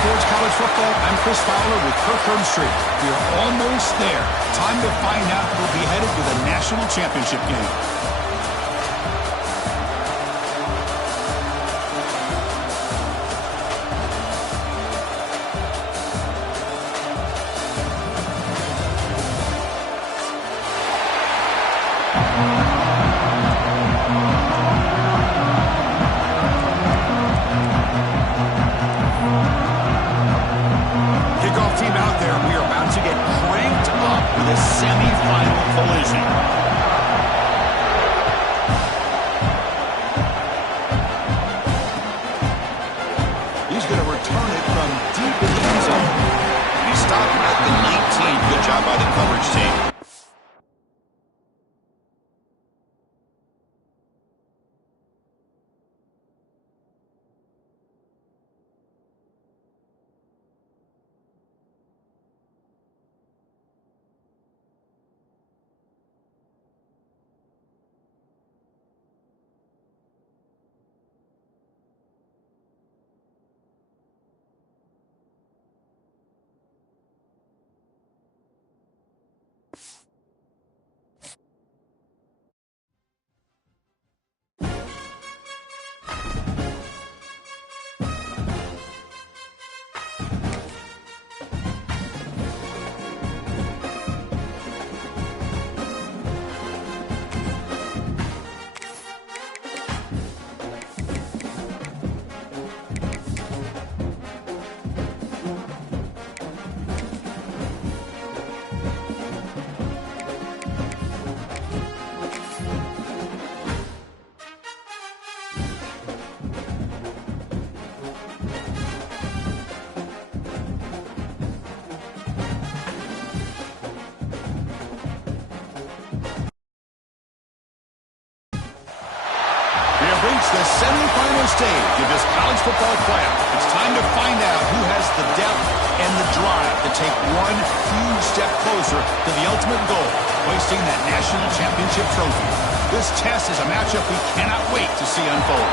Sports College Football, I'm Chris Fowler with Kirkland Street. We are almost there. Time to find out who will be headed to the national championship game. The semifinal stage of this college football playoff. It's time to find out who has the depth and the drive to take one huge step closer to the ultimate goal, hoisting that national championship trophy. This test is a matchup we cannot wait to see unfold.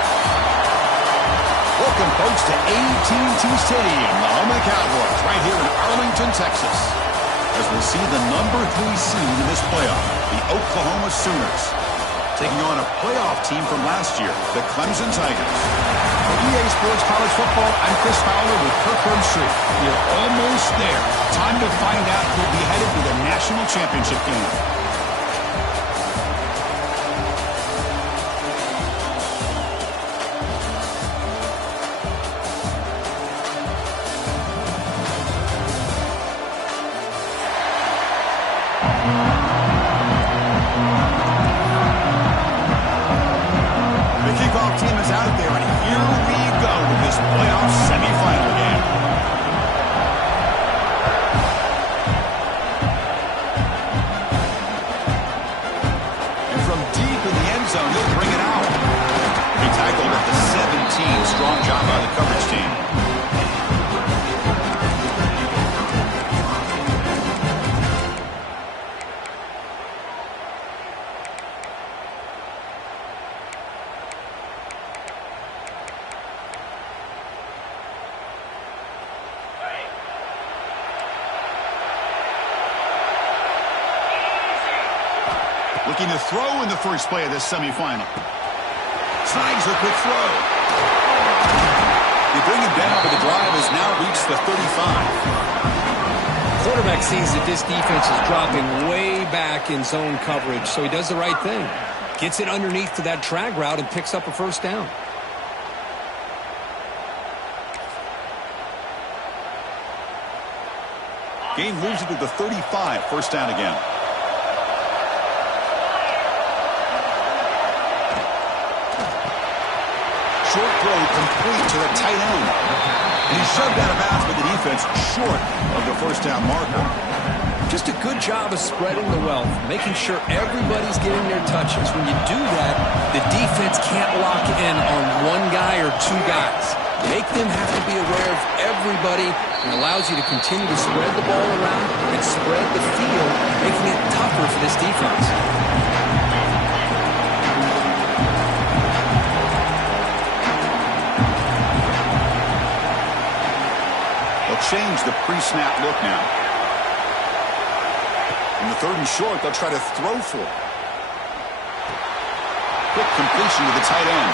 Welcome, folks, to AT&T Stadium, the home of the Cowboys, right here in Arlington, Texas, as we see the number 3 seed in this playoff, the Oklahoma Sooners, taking on a playoff team from last year, the Clemson Tigers. For EA Sports College Football, I'm Chris Fowler with Kirkland Street. We are almost there. Time to find out who will be headed to the national championship game. Looking to throw in the first play of this semifinal. Snags a quick throw. They bring him down, but the drive has now reached the 35. Quarterback sees that this defense is dropping way back in zone coverage, so he does the right thing. Gets it underneath to that drag route and picks up a first down. Game moves it to the 35, first down again. Short throw complete to the tight end. And he's shoved out of bounds with the defense short of the first down marker. Just a good job of spreading the wealth, making sure everybody's getting their touches. When you do that, the defense can't lock in on one guy or two guys. Make them have to be aware of everybody, and allows you to continue to spread the ball around and spread the field, making it tougher for this defense. They'll change the pre-snap look now. In the 3rd and short, they'll try to throw for it. Quick completion to the tight end.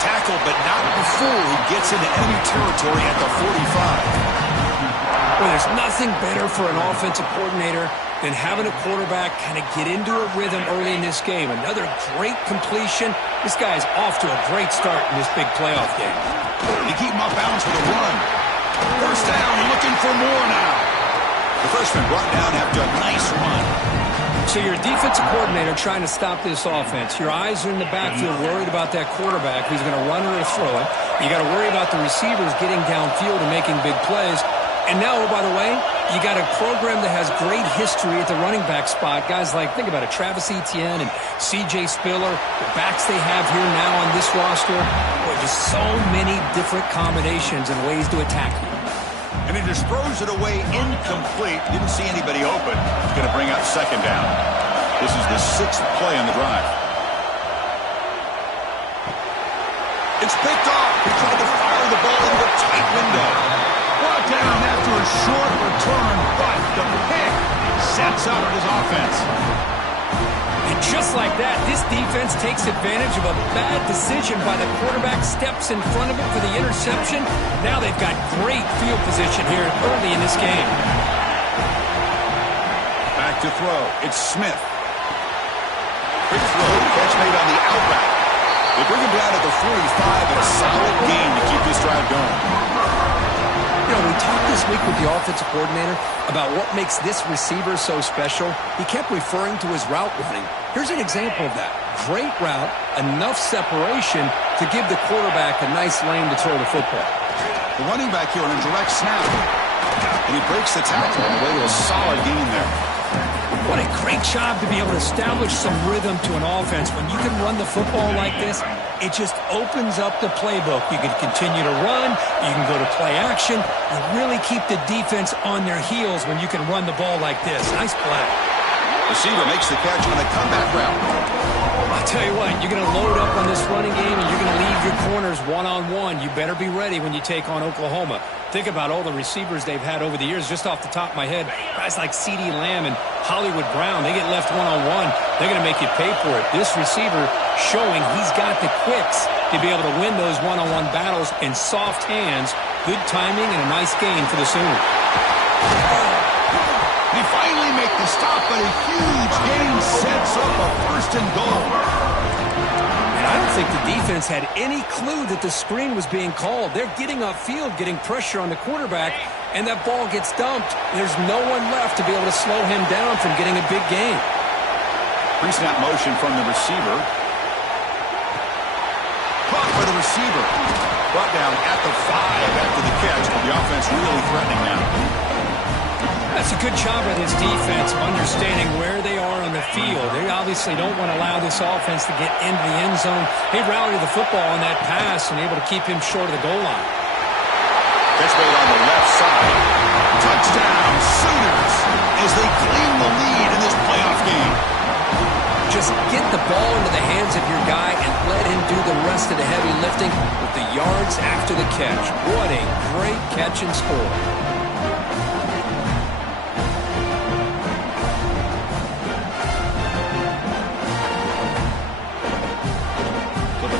Tackled, but not before he gets into enemy territory at the 45. Well, there's nothing better for an offensive coordinator than having a quarterback kind of get into a rhythm early in this game. Another great completion. This guy's off to a great start in this big playoff game. They keep him off bounds for the run. First down, looking for more now. The freshman brought down after a nice run. So you're a defensive coordinator trying to stop this offense. Your eyes are in the backfield worried about that quarterback who's going to run or throw it. You got to worry about the receivers getting downfield and making big plays. And now, oh, by the way, you got a program that has great history at the running back spot. Guys like, think about it, Travis Etienne and C.J. Spiller, the backs they have here now on this roster. Boy, just so many different combinations and ways to attack you. And he just throws it away incomplete. Didn't see anybody open. He's going to bring up 2nd down. This is the 6th play on the drive. It's picked off. He tried to fire the ball into a tight window. Brought down after a short return, but the pick sets up his offense. And just like that, this defense takes advantage of a bad decision by the quarterback, steps in front of it for the interception. Now they've got great field position here early in this game. Back to throw. It's Smith. Quick throw. Catch made on the outback. They bring him down at the 45 and a solid gain to keep this drive going. You know, we talked this week with the offensive coordinator about what makes this receiver so special. He kept referring to his route running. Here's an example of that. Great route, enough separation to give the quarterback a nice lane to throw the football. The running back here on a direct snap. And he breaks the tackle on the way to a solid gain there. What a great job to be able to establish some rhythm to an offense. When you can run the football like this, it just opens up the playbook. You can continue to run. You can go to play action. You really keep the defense on their heels when you can run the ball like this. Nice play. Receiver makes the catch on a comeback route. I'll tell you what, you're going to load up on this running game and you're going to leave your corners one-on-one. You better be ready when you take on Oklahoma. Think about all the receivers they've had over the years. Just off the top of my head, guys like CeeDee Lamb and Hollywood Brown, they get left one-on-one. They're going to make you pay for it. This receiver showing he's got the quicks to be able to win those one-on-one battles in soft hands. Good timing and a nice gain for the Sooners. They finally make the stop, but a huge gain sets up a 1st and goal. And I don't think the defense had any clue that the screen was being called. They're getting upfield, getting pressure on the quarterback, and that ball gets dumped. There's no one left to be able to slow him down from getting a big gain. Pre-snap motion from the receiver. Caught by the receiver. Brought down at the 5 after the catch. The offense really threatening now. That's a good job by this defense of understanding where they are on the field. They obviously don't want to allow this offense to get into the end zone. They rallied the football on that pass and able to keep him short of the goal line. Catch made on the left side. Touchdown, Sooners, as they claim the lead in this playoff game. Just get the ball into the hands of your guy and let him do the rest of the heavy lifting with the yards after the catch. What a great catch and score.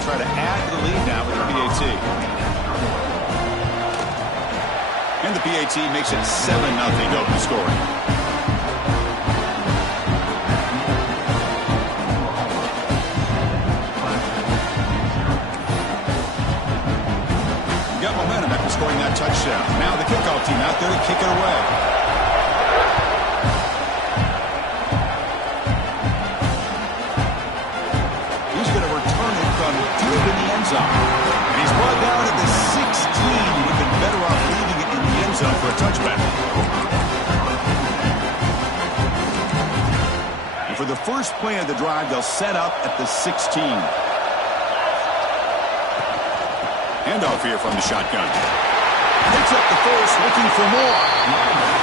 Try to add to the lead now with the PAT. And the PAT makes it 7-0 open scoring. Got momentum after scoring that touchdown. Now the kickoff team out there to kick it away. Deep in the end zone. And he's brought down at the 16. He would have been better off leaving it in the end zone for a touchback. And for the first play of the drive, they'll set up at the 16. Handoff here from the shotgun. Picks up the force, looking for more.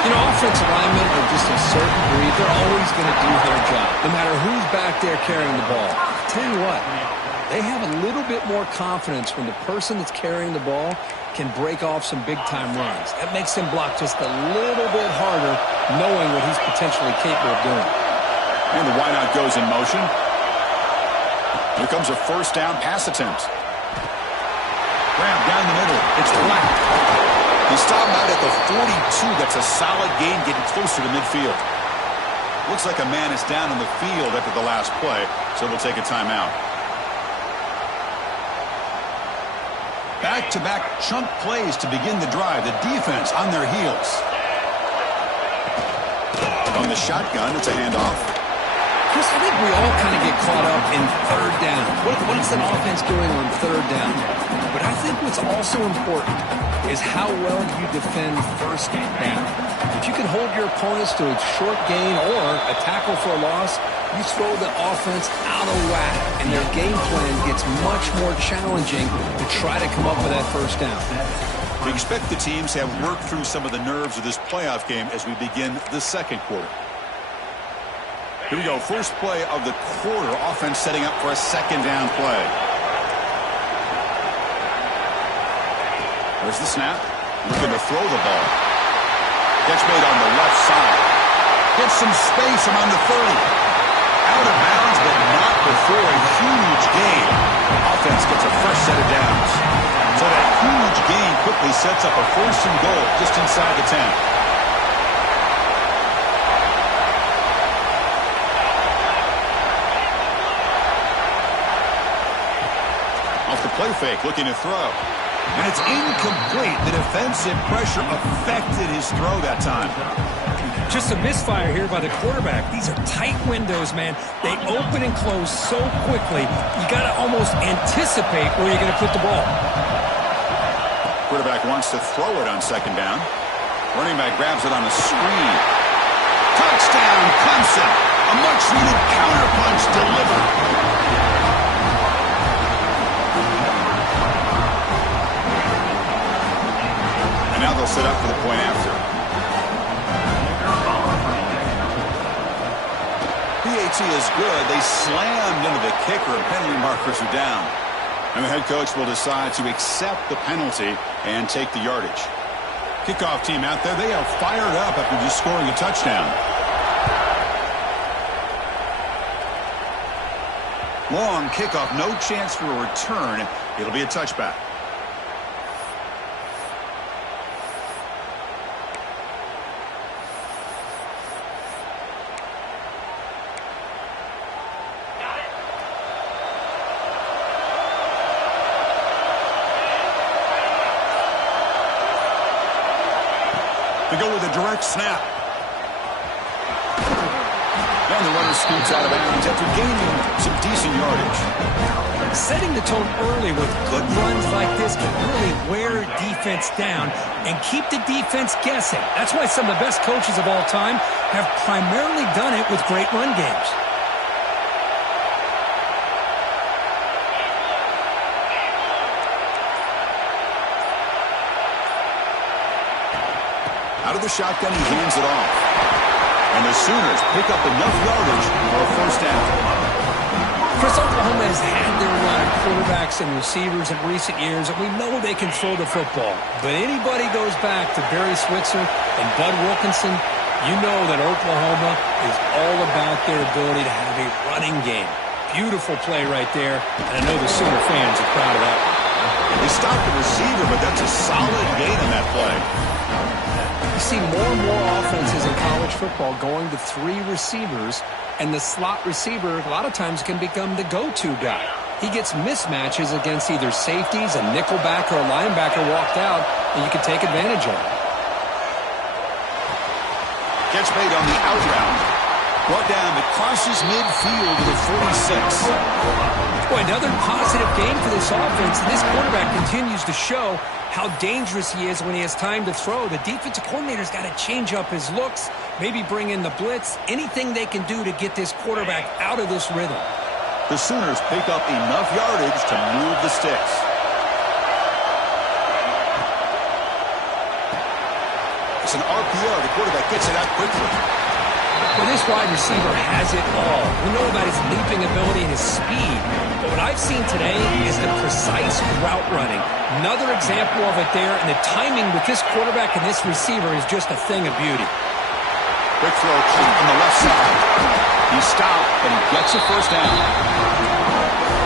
You know, offensive linemen are just a certain breed. They're always going to do their job, no matter who's back there carrying the ball. I'll tell you what, They have a little bit more confidence when the person that's carrying the ball can break off some big-time runs. That makes him block just a little bit harder, knowing what he's potentially capable of doing. And the wideout goes in motion. Here comes a first down pass attempt. Grab down the middle. It's Black. He stopped out at the 42. That's a solid gain, getting closer to midfield. Looks like a man is down on the field after the last play, so they'll take a timeout. Back-to-back chunk plays to begin the drive. The defense on their heels. On the shotgun, it's a handoff. Chris, I think we all kind of get caught up in third down. What is an offense doing on third down? But I think what's also important is how well you defend first down. If you can hold your opponents to a short gain or a tackle for a loss, you throw the offense out of whack, and their game plan gets much more challenging to try to come up with that first down. We expect the teams to have worked through some of the nerves of this playoff game as we begin the second quarter. Here we go, first play of the quarter. Offense setting up for a second down play. There's the snap. Looking to throw the ball. Catch made on the left side. Gets some space around the 30. Out of bounds, but not before a huge gain. Offense gets a fresh set of downs. So that huge gain quickly sets up a first and goal just inside the 10. Off the play fake, looking to throw. And it's incomplete. The defensive pressure affected his throw that time. Just a misfire here by the quarterback. These are tight windows, man. They open and close so quickly, you got to almost anticipate where you're going to put the ball. Quarterback wants to throw it on second down. Running back grabs it on a screen. Touchdown, Clemson. A much-needed counterpunch delivered. And now they'll set up for the point after. PAT is good. They slammed into the kicker, and penalty markers are down. And the head coach will decide to accept the penalty and take the yardage. Kickoff team out there, they are fired up after just scoring a touchdown. Long kickoff, no chance for a return. It'll be a touchback. They go with a direct snap. And the runner scoots out of bounds after gaining some decent yardage. Setting the tone early with good runs like this can really wear defense down and keep the defense guessing. That's why some of the best coaches of all time have primarily done it with great run games. Out of the shotgun, he hands it off. And the Sooners pick up enough yardage for a first down. Chris, Oklahoma has had their run at quarterbacks and receivers in recent years, and we know they can throw the football. But anybody goes back to Barry Switzer and Bud Wilkinson, you know that Oklahoma is all about their ability to have a running game. Beautiful play right there, and I know the Sooner fans are proud of that one. They stopped the receiver, but that's a solid gain on that play. You see more and more offenses in college football going to three receivers, and the slot receiver a lot of times can become the go-to guy. He gets mismatches against either safeties, a nickelback, or a linebacker walked out, and you can take advantage of it. Catch made on the out route. Brought down, but crosses midfield to the 46. Boy, another positive game for this offense. This quarterback continues to show how dangerous he is when he has time to throw. The defensive coordinator's got to change up his looks, maybe bring in the blitz, anything they can do to get this quarterback out of this rhythm. The Sooners pick up enough yardage to move the sticks. It's an RPO. The quarterback gets it out quickly. Well, this wide receiver has it all. We know about his leaping ability and his speed. But what I've seen today is the precise route running. Another example of it there, and the timing with this quarterback and this receiver is just a thing of beauty. Quick throw on the left side. He stopped, but he gets a first down.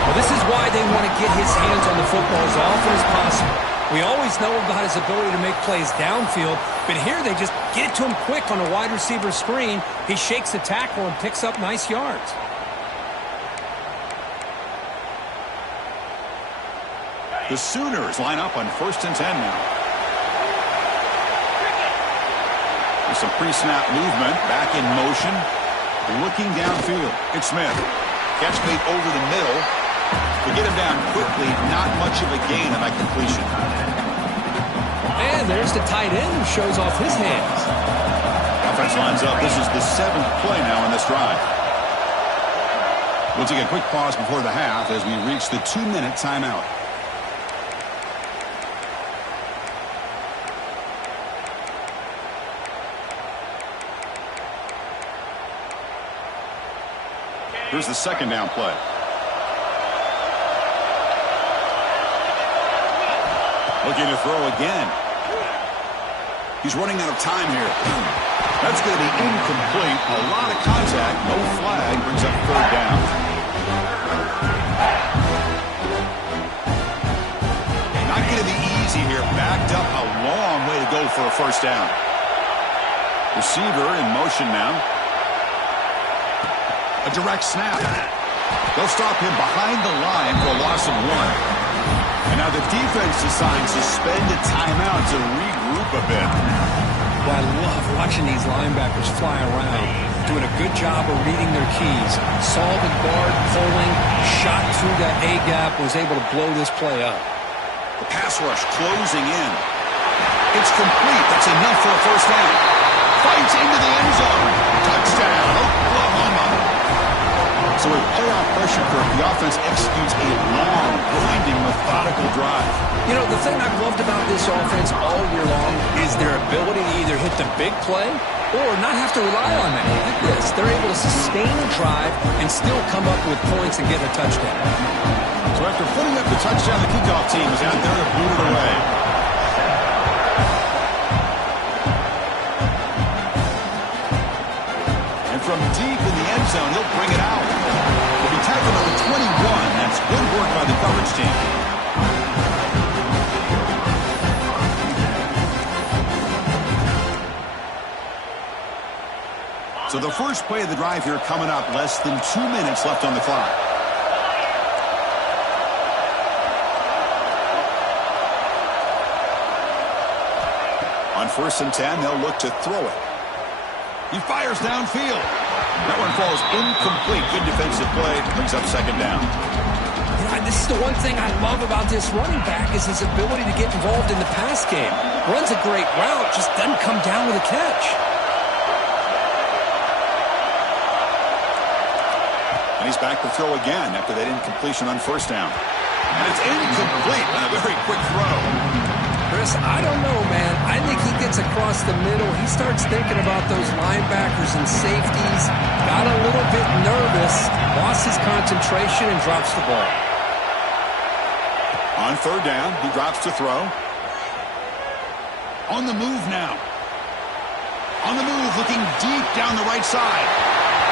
Well, this is why they want to get his hands on the football as often as possible. We always know about his ability to make plays downfield, but here they just get it to him quick on a wide receiver screen. He shakes the tackle and picks up nice yards. The Sooners line up on 1st and 10 now. With some pre-snap movement, back in motion, looking downfield. It's Smith. Catch made over the middle. To get him down quickly, not much of a gain on that completion. And there's the tight end who shows off his hands. Offense lines up. This is the 7th play now in this drive. We'll take a quick pause before the half as we reach the 2-minute timeout. Here's the 2nd down play. Looking to throw again. He's running out of time here. That's going to be incomplete. A lot of contact. No flag. Brings up 3rd down. Not going to be easy here. Backed up a long way to go for a first down. Receiver in motion now. A direct snap. They'll stop him behind the line for a loss of 1. And now the defense decides to spend a timeout to regroup a bit. Well, I love watching these linebackers fly around, doing a good job of reading their keys. Saw the guard pulling, shot through that A-gap, was able to blow this play up. The pass rush closing in. It's complete. That's enough for a first down. Fights into the end zone. Touchdown, Oklahoma. So with playoff pressure for the offense executes a long, grinding, methodical drive. You know, the thing I've loved about this offense all year long is their ability to either hit the big play or not have to rely on that. Like this, they're able to sustain a drive and still come up with points and get a touchdown. So after putting up the touchdown, the kickoff team is out there to boot it away. And from deep in the end zone, he'll bring it out. It'll be tackle number 21. That's good work by the coverage team. So the first play of the drive here coming up, less than 2 minutes left on the clock. On 1st and 10, they'll look to throw it. He fires downfield. That one falls incomplete. Good defensive play. Brings up 2nd down. This is the one thing I love about this running back is his ability to get involved in the pass game. Runs a great route, just doesn't come down with a catch. And he's back to throw again after that incompletion on 1st down. And it's incomplete on a very quick throw. Chris, I don't know, man. I think he gets across the middle. He starts thinking about those linebackers and safeties. Got a little bit nervous, lost his concentration, and drops the ball. On 3rd down, he drops to throw. On the move now. On the move, looking deep down the right side.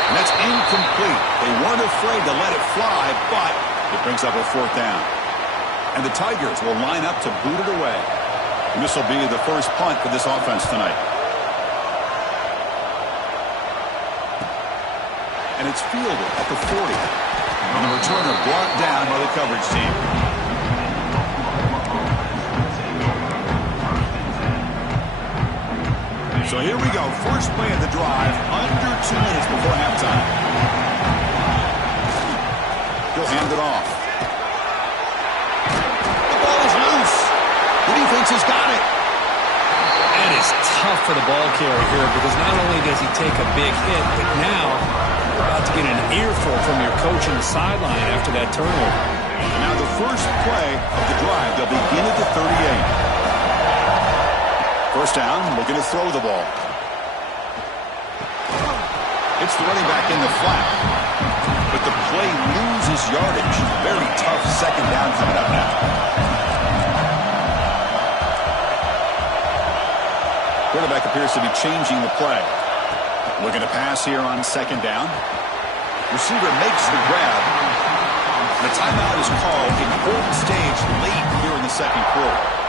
And that's incomplete. They weren't afraid to let it fly, but it brings up a 4th down. And the Tigers will line up to boot it away. And this will be the first punt for this offense tonight. And it's fielded at the 40. And the returner brought down by the coverage team. So here we go. First play of the drive, under 2 minutes before halftime. He'll hand it off. The ball is loose. The defense has got it. That is tough for the ball carrier here because not only does he take a big hit, but now you're about to get an earful from your coach in the sideline after that turnover. Now the first play of the drive, they'll begin at the 38. First down, looking to throw the ball. It's the running back in the flat. But the play loses yardage. Very tough second down coming up now. Quarterback appears to be changing the play. Looking to pass here on second down. Receiver makes the grab. The timeout is called. Important stage late here in the second quarter.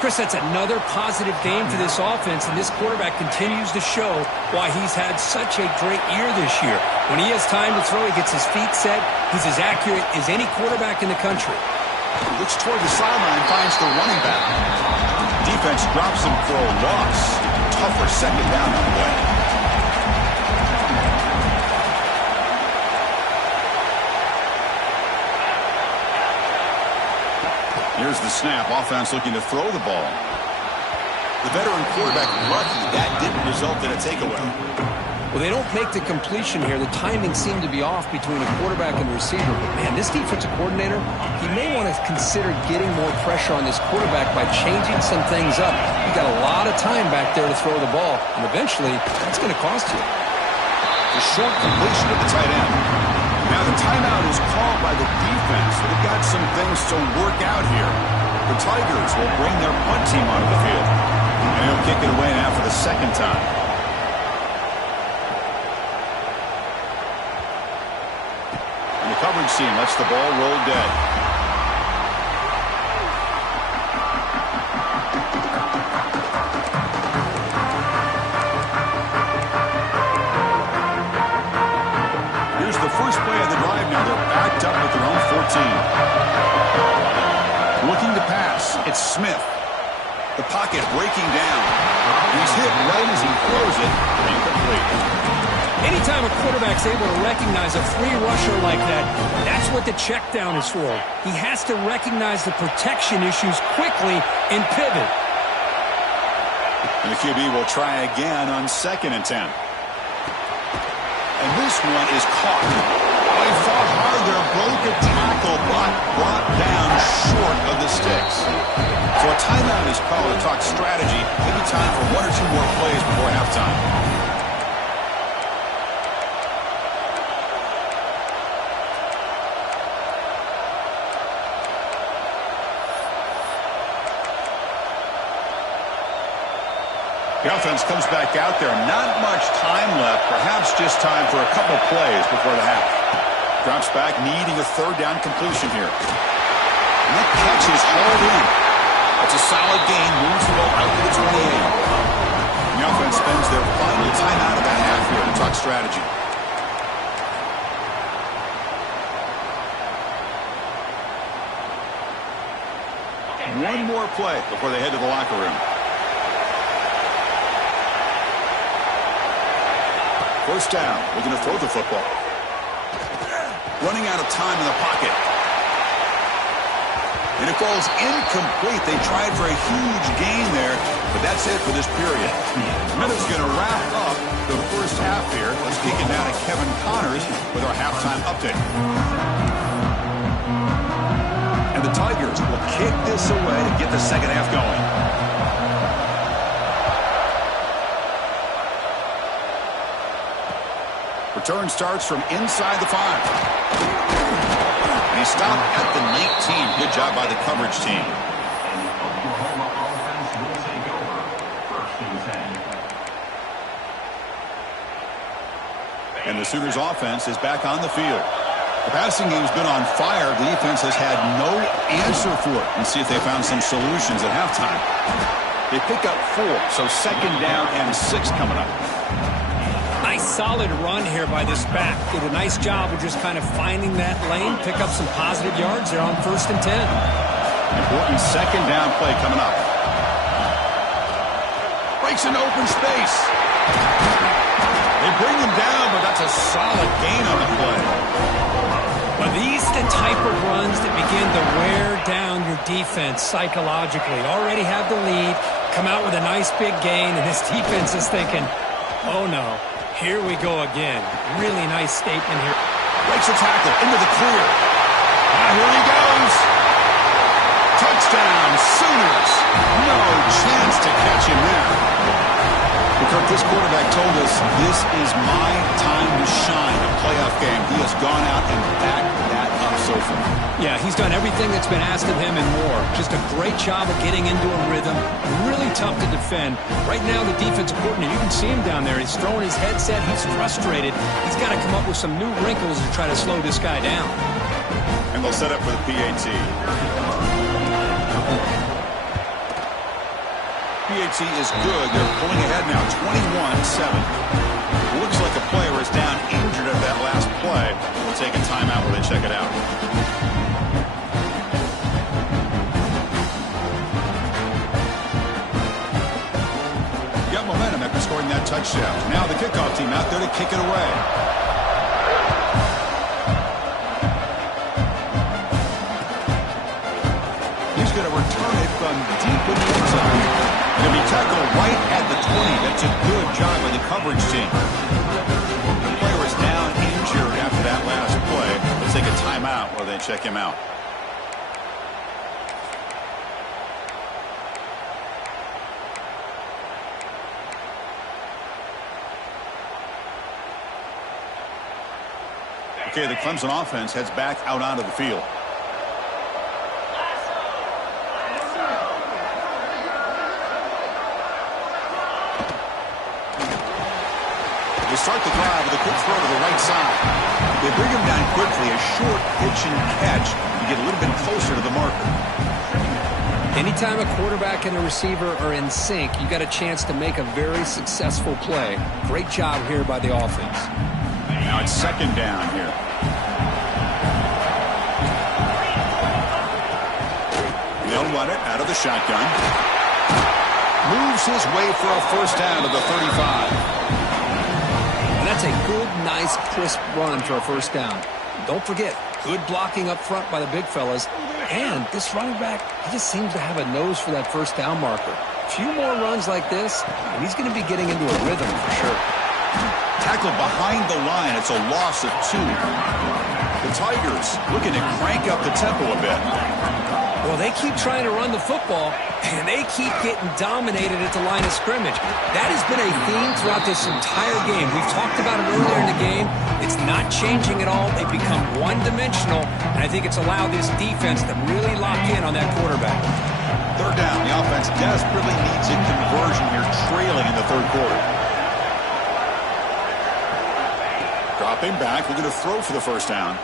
Chris, that's another positive game for this offense, and this quarterback continues to show why he's had such a great year this year. When he has time to throw, he gets his feet set. He's as accurate as any quarterback in the country. He looks toward the sideline, finds the running back. Defense drops him for a loss. Tougher second down on the way. Here's the snap. Offense looking to throw the ball. The veteran quarterback lucky that didn't result in a takeaway. Well, they don't make the completion here. The timing seemed to be off between a quarterback and a receiver. But, man, this defensive coordinator, he may want to consider getting more pressure on this quarterback by changing some things up. You've got a lot of time back there to throw the ball, and eventually that's going to cost you. The short completion to the tight end. Now the timeout is called by the defense. They've got some things to work out here. The Tigers will bring their punt team onto the field. And he'll kick it away now for the second time. And the coverage team lets the ball roll dead. First play of the drive now. They're backed up at their own 14. Looking to pass. It's Smith. The pocket breaking down. He's hit right as he throws it. Incomplete. Anytime a quarterback's able to recognize a free rusher like that, that's what the check down is for. He has to recognize the protection issues quickly and pivot. And the QB will try again on 2nd and 10. And this one is caught. Oh, he fought hard there, broke a tackle, but brought down short of the sticks. So a timeout is called to talk strategy. Maybe time for 1 or 2 more plays before halftime. The offense comes back out there. Not much time left. Perhaps just time for a couple plays before the half. Drops back, needing a 3rd down completion here. And that catch is hauled in. It's a solid gain. Moves the ball out to the 28. The offense spends their final timeout of the half here to talk strategy. One more play before they head to the locker room. First down, looking to throw the football. Running out of time in the pocket. And it falls incomplete. They tried for a huge gain there, but that's it for this period. Smith's going to wrap up the first half here. Let's kick it down to Kevin Connors with our halftime update. And the Tigers will kick this away to get the second half going. Return starts from inside the 5. And he stopped at the 19. Good job by the coverage team. And the Sooners offense is back on the field. The passing game's been on fire. The defense has had no answer for it. And see if they found some solutions at halftime. They pick up 4, so 2nd down and 6 coming up. Nice solid run here by this back. Did a nice job of just kind of finding that lane, pick up some positive yards there on 1st and 10. Important 2nd down play coming up. Breaks into open space. They bring him down, but that's a solid gain on the play. Well, these are the type of runs that begin to wear down your defense psychologically. Already have the lead, come out with a nice big gain, and this defense is thinking, oh no. Here we go again. Really nice statement here. Breaks a tackle into the clear. And here he goes. Touchdown, Sooners. No chance to catch him there. The Kirk, this quarterback told us this is my time to shine, a playoff game. He has gone out and backed that up so far. Yeah, he's done everything that's been asked of him and more. Just a great job of getting into a rhythm. Really tough to defend. Right now, the defensive coordinator, you can see him down there. He's throwing his headset. He's frustrated. He's got to come up with some new wrinkles to try to slow this guy down. And they'll set up for the PAT. PAT is good. They're pulling ahead now, 21-7. Looks like a player is down injured at that last play. We'll take a timeout while they check it out. Got momentum after scoring that touchdown. Now the kickoff team out there to kick it away. He's going to return it from deep in the end zone. Going to be tackled right at the 20. That's a good job by the coverage team. The player is down injured after that last play. Let's take a timeout while they check him out. Okay, the Clemson offense heads back out onto the field. They start the drive with a quick throw to the right side. They bring him down quickly, a short pitch and catch. You get a little bit closer to the marker. Anytime a quarterback and a receiver are in sync, you got a chance to make a very successful play. Great job here by the offense. Now it's second down here. They'll run it out of the shotgun. Moves his way for a first down to the 35. That's a good, nice, crisp run for a first down. Don't forget, good blocking up front by the big fellas. And this running back, he just seems to have a nose for that first down marker. A few more runs like this, and he's going to be getting into a rhythm for sure. Tackled behind the line. It's a loss of 2. The Tigers looking to crank up the tempo a bit. Well, they keep trying to run the football, and they keep getting dominated at the line of scrimmage. That has been a theme throughout this entire game. We've talked about it earlier in the game. It's not changing at all. They've become one-dimensional, and I think it's allowed this defense to really lock in on that quarterback. Third down. The offense desperately needs a conversion here, trailing in the third quarter. Dropping back, looking to throw for the first down.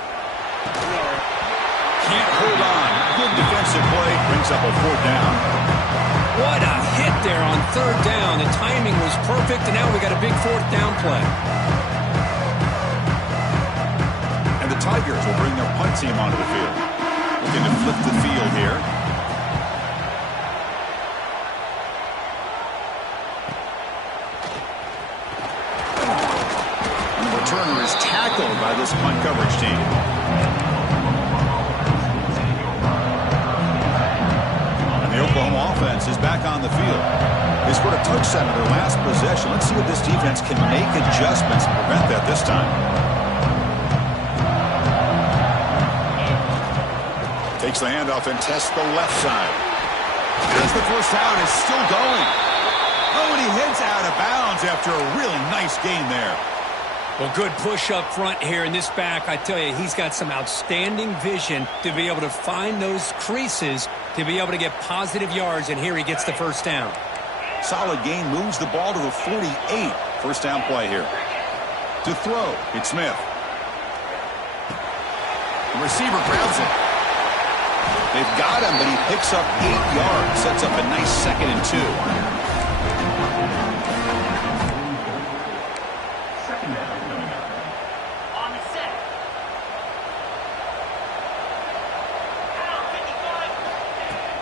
Can't hold on. Good defensive play. Brings up a fourth down. What a hit there on third down. The timing was perfect, and now we got a big fourth down play. And the Tigers will bring their punt team onto the field. Looking to flip the field here. And the returner is tackled by this punt coverage team. The Oklahoma offense is back on the field. They scored a touchdown in their last possession. Let's see if this defense can make adjustments to prevent that this time. Takes the handoff and tests the left side. As the first down is still going. Oh, and he heads out of bounds after a really nice gain there. Well, good push up front here in this back. I tell you, he's got some outstanding vision to be able to find those creases to be able to get positive yards, and here he gets the first down. Solid gain, moves the ball to the 48. First down play here. To throw, it's Smith. The receiver grabs it. They've got him, but he picks up 8 yards. Sets up a nice 2nd and 2.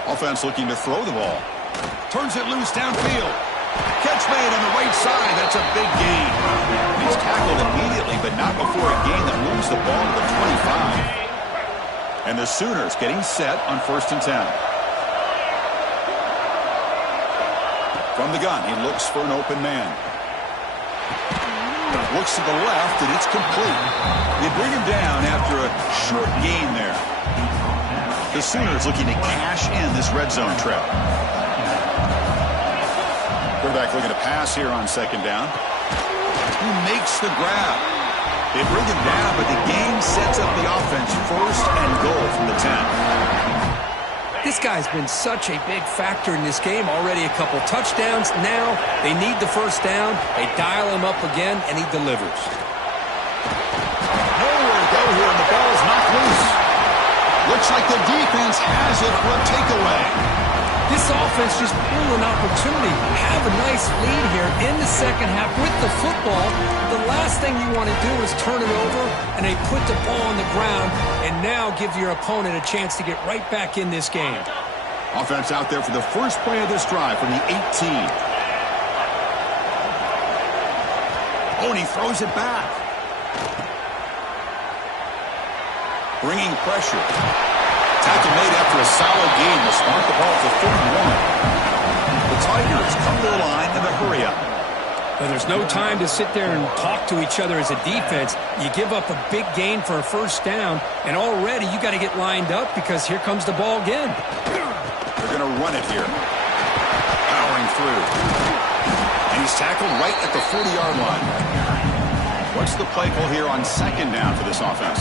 Offense looking to throw the ball. Turns it loose downfield. Catch made on the right side. That's a big gain. He's tackled immediately, but not before a gain that moves the ball to the 25. And the Sooners getting set on 1st and 10. From the gun, he looks for an open man. Looks to the left, and it's complete. They bring him down after a short gain there. The Sooners looking to cash in this red zone trap. Quarterback looking to pass here on second down. Who makes the grab? They bring him down, but the game sets up the offense first and goal from the 10. This guy's been such a big factor in this game. Already a couple touchdowns. Now they need the first down. They dial him up again, and he delivers. Nowhere to go here, and the ball's knocked loose. Looks like the defense has it for a takeaway. This offense just blew an opportunity. Have a nice lead here in the second half with the football. The last thing you want to do is turn it over, and they put the ball on the ground and now give your opponent a chance to get right back in this game. Offense out there for the first play of this drive from the 18. Oh, and he throws it back. Bringing pressure. Tackle made after a solid gain. They'll start the ball to 31. The Tigers come to the line in a hurry-up. But there's no time to sit there and talk to each other as a defense. You give up a big gain for a first down, and already you got to get lined up because here comes the ball again. They're going to run it here. Powering through. And he's tackled right at the 40-yard line. What's the play call here on second down for this offense?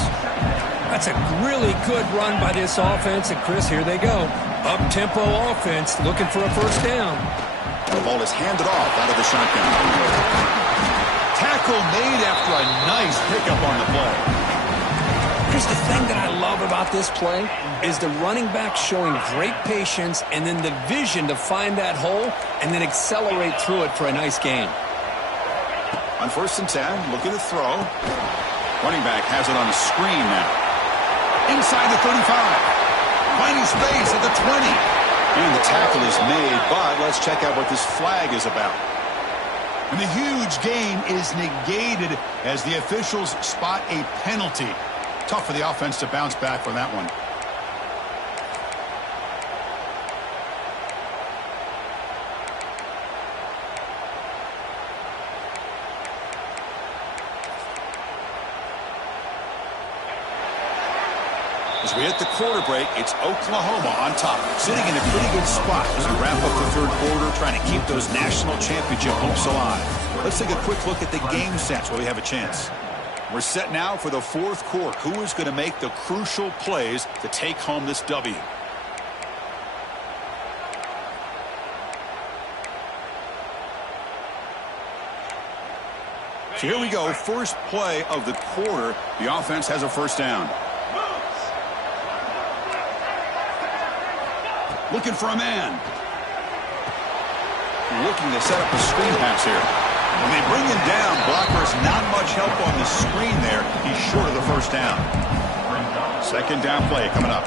That's a really good run by this offense. And, Chris, here they go. Up-tempo offense looking for a first down. The ball is handed off out of the shotgun. Tackle made after a nice pickup on the play. Chris, the thing that I love about this play is the running back showing great patience and then the vision to find that hole and then accelerate through it for a nice gain. On first and 10, looking to throw. Running back has it on a screen now. Inside the 35. Finding space at the 20. And the tackle is made, but let's check out what this flag is about. And the huge gain is negated as the officials spot a penalty. Tough for the offense to bounce back from that one. As we hit the quarter break, it's Oklahoma on top, sitting in a pretty good spot as we wrap up the third quarter, trying to keep those national championship hopes alive. Let's take a quick look at the game sets while we have a chance. We're set now for the fourth quarter. Who is going to make the crucial plays to take home this W? So here we go. First play of the quarter. The offense has a first down. Looking for a man. Looking to set up a screen pass here. When they bring him down, blockers not much help on the screen there. He's short of the first down. Second down play coming up.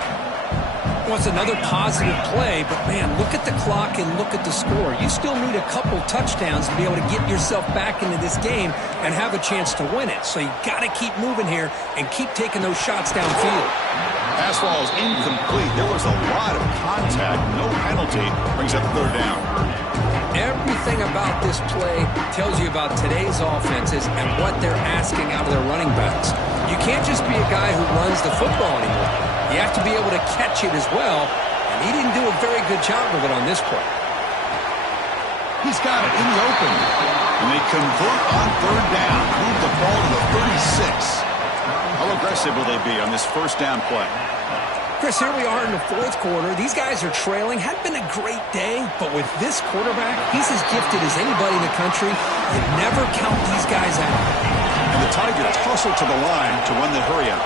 Well, it's another positive play, but, man, look at the clock and look at the score. You still need a couple touchdowns to be able to get yourself back into this game and have a chance to win it. So you got to keep moving here and keep taking those shots downfield. Pass ball is incomplete. There was a lot of contact. No penalty. Brings up third down. Everything about this play tells you about today's offenses and what they're asking out of their running backs. You can't just be a guy who runs the football anymore. You have to be able to catch it as well, and he didn't do a very good job of it on this play. He's got it in the open. And they convert on third down. Move the ball to the 36. How aggressive will they be on this first down play? Chris, here we are in the fourth quarter. These guys are trailing. Hadn't been a great day, but with this quarterback, he's as gifted as anybody in the country. You never count these guys out. And the Tigers hustle to the line to run the hurry-up.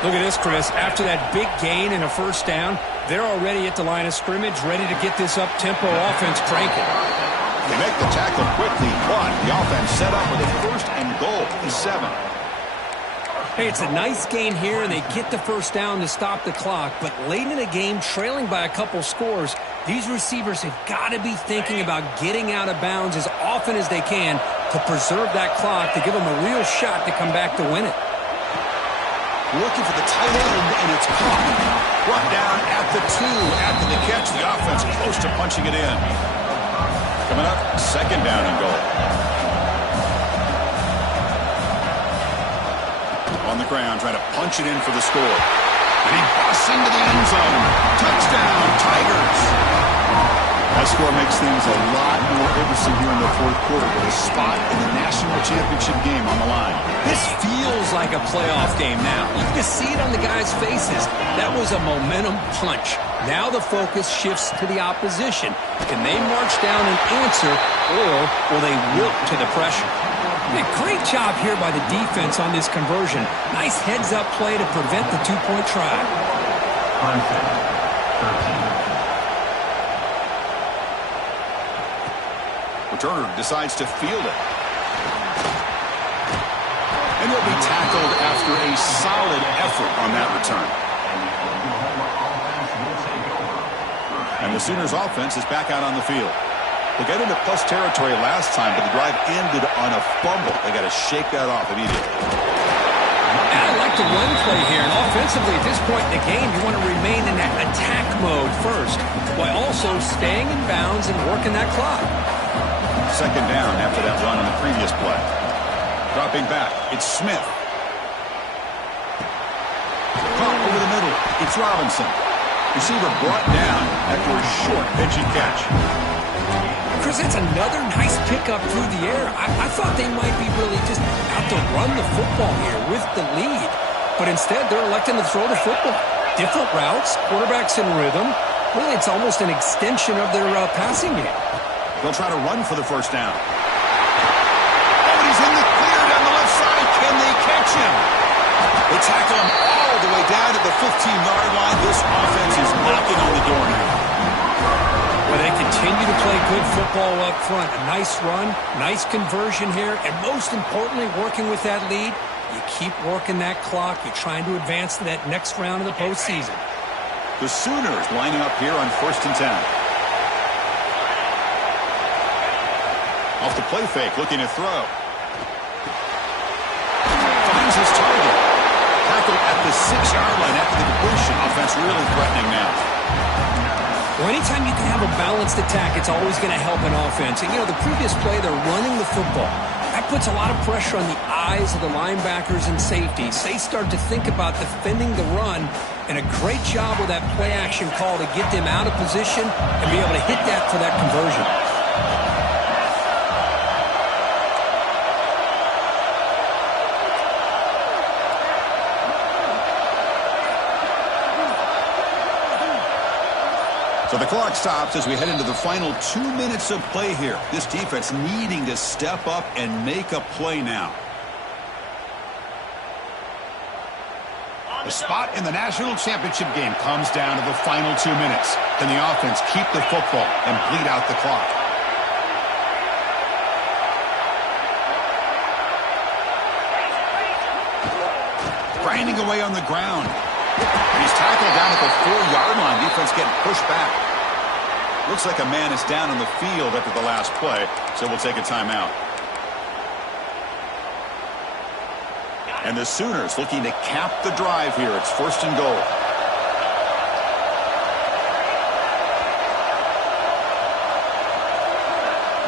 Look at this, Chris. After that big gain and a first down, they're already at the line of scrimmage, ready to get this up-tempo offense cranking. They make the tackle quickly, but the offense set up with a first and goal at the 7. Hey, it's a nice gain here, and they get the first down to stop the clock. But late in the game, trailing by a couple scores, these receivers have got to be thinking about getting out of bounds as often as they can to preserve that clock, to give them a real shot to come back to win it. Looking for the tight end, and it's caught. Brought down at the 2 after the catch. The offense close to punching it in. Coming up, second down and goal. On the ground, trying to punch it in for the score. And he busts into the end zone. Touchdown, Tigers. That score makes things a lot more interesting here in the fourth quarter with a spot in the national championship game on the line. This feels like a playoff game now. You can just see it on the guys' faces. That was a momentum punch. Now the focus shifts to the opposition. Can they march down and answer, or will they wilt to the pressure? A great job here by the defense on this conversion. Nice heads-up play to prevent the two-point try. Clemson, 13. Returner decides to field it. And he'll be tackled after a solid effort on that return. And the Sooners offense is back out on the field. They got into plus territory last time, but the drive ended on a fumble. They got to shake that off immediately. And I like the run play here. And offensively, at this point in the game, you want to remain in that attack mode first, while also staying in bounds and working that clock. Second down after that run on the previous play. Dropping back, it's Smith. Caught over the middle, it's Robinson. Receiver brought down after a short pitch and catch. Chris, that's another nice pickup through the air. I thought they might be really just out to run the football here with the lead. But instead, they're electing to throw the football. Different routes, quarterbacks in rhythm. Really, it's almost an extension of their passing game. They'll try to run for the first down. Oh, and he's in the clear down the left side. Can they catch him? They tackle him all the way down to the 15-yard line. This offense is knocking on the door now. Well, they continue to play good football up front. A nice run, nice conversion here, and most importantly, working with that lead, you keep working that clock. You're trying to advance to that next round of the postseason. The Sooners lining up here on 1st and 10. Off the play fake, looking to throw. Finds his target. Tackled at the 6-yard line after the completion. Offense really threatening now. Well, anytime you can have a balanced attack, it's always going to help an offense. And, you know, the previous play, they're running the football. That puts a lot of pressure on the eyes of the linebackers and safeties. They start to think about defending the run, and a great job with that play-action call to get them out of position and be able to hit that for that conversion. So the clock stops as we head into the final 2 minutes of play here. This defense needing to step up and make a play now. The spot in the national championship game comes down to the final 2 minutes. Can the offense keep the football and bleed out the clock? Grinding away on the ground. He's tackled down at the 4-yard line. Defense getting pushed back. Looks like a man is down on the field after the last play, so we'll take a timeout. And the Sooners looking to cap the drive here. It's 1st and goal.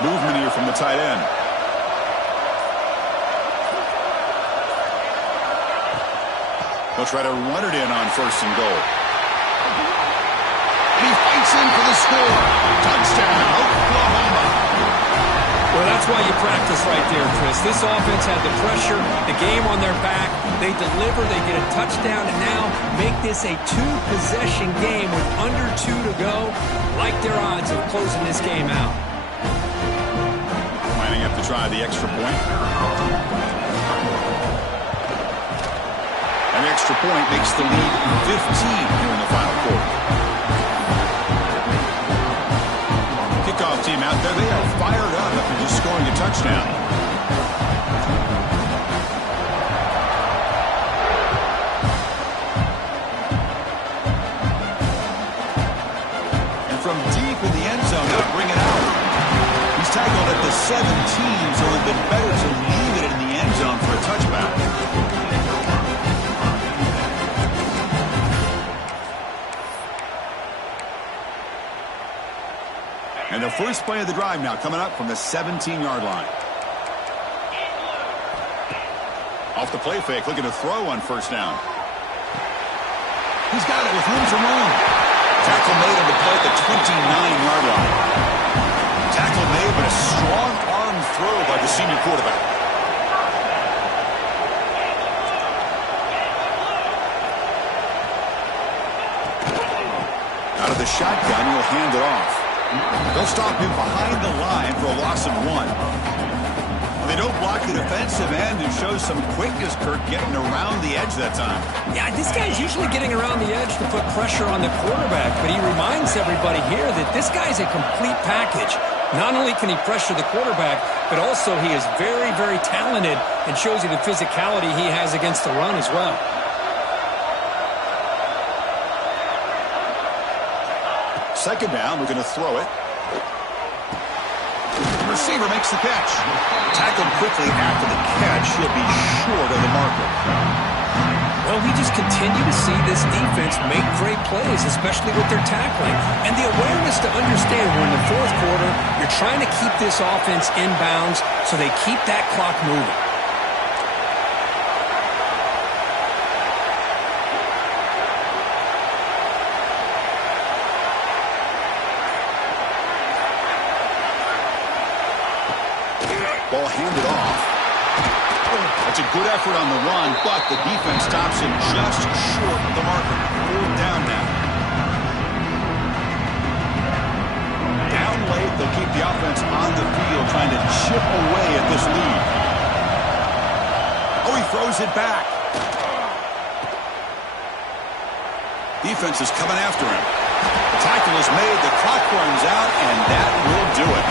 Movement here from the tight end. They'll try to run it in on 1st and goal. And he fights in for the score. Touchdown, Oklahoma. Well, that's why you practice right there, Chris. This offense had the pressure, the game on their back. They deliver, they get a touchdown, and now make this a 2-possession game with under 2 to go. Like their odds of closing this game out. Lining up to try the extra point. An extra point makes the lead 15 here in the final quarter. Kickoff team out there, they are fired up after just scoring a touchdown. And from deep in the end zone, they'll bring it out. He's tackled at the 17, so it would have been better to leave it in the end zone for a touchback. And the first play of the drive now coming up from the 17-yard line. Off the play fake, looking to throw on 1st down. He's got it with room to roam. Tackle made on the play at the 29-yard line. Tackle made, but a strong arm throw by the senior quarterback. Out of the shotgun, he'll hand it off. They'll stop him behind the line for a loss of 1. They don't block the defensive end and show some quickness, Kirk, getting around the edge that time. Yeah, this guy's usually getting around the edge to put pressure on the quarterback, but he reminds everybody here that this guy's a complete package. Not only can he pressure the quarterback, but also he is very, very talented and shows you the physicality he has against the run as well. Second down, we're going to throw it. The receiver makes the catch. Tackled quickly after the catch. He'll be short of the marker. Well, we just continue to see this defense make great plays, especially with their tackling. And the awareness to understand we're in the fourth quarter, you're trying to keep this offense in bounds so they keep that clock moving. Ball handed off. That's a good effort on the run, but the defense stops him just short of the marker. 4th down now. Down late, they'll keep the offense on the field, trying to chip away at this lead. Oh, he throws it back. Defense is coming after him. The tackle is made, the clock runs out, and that will do it.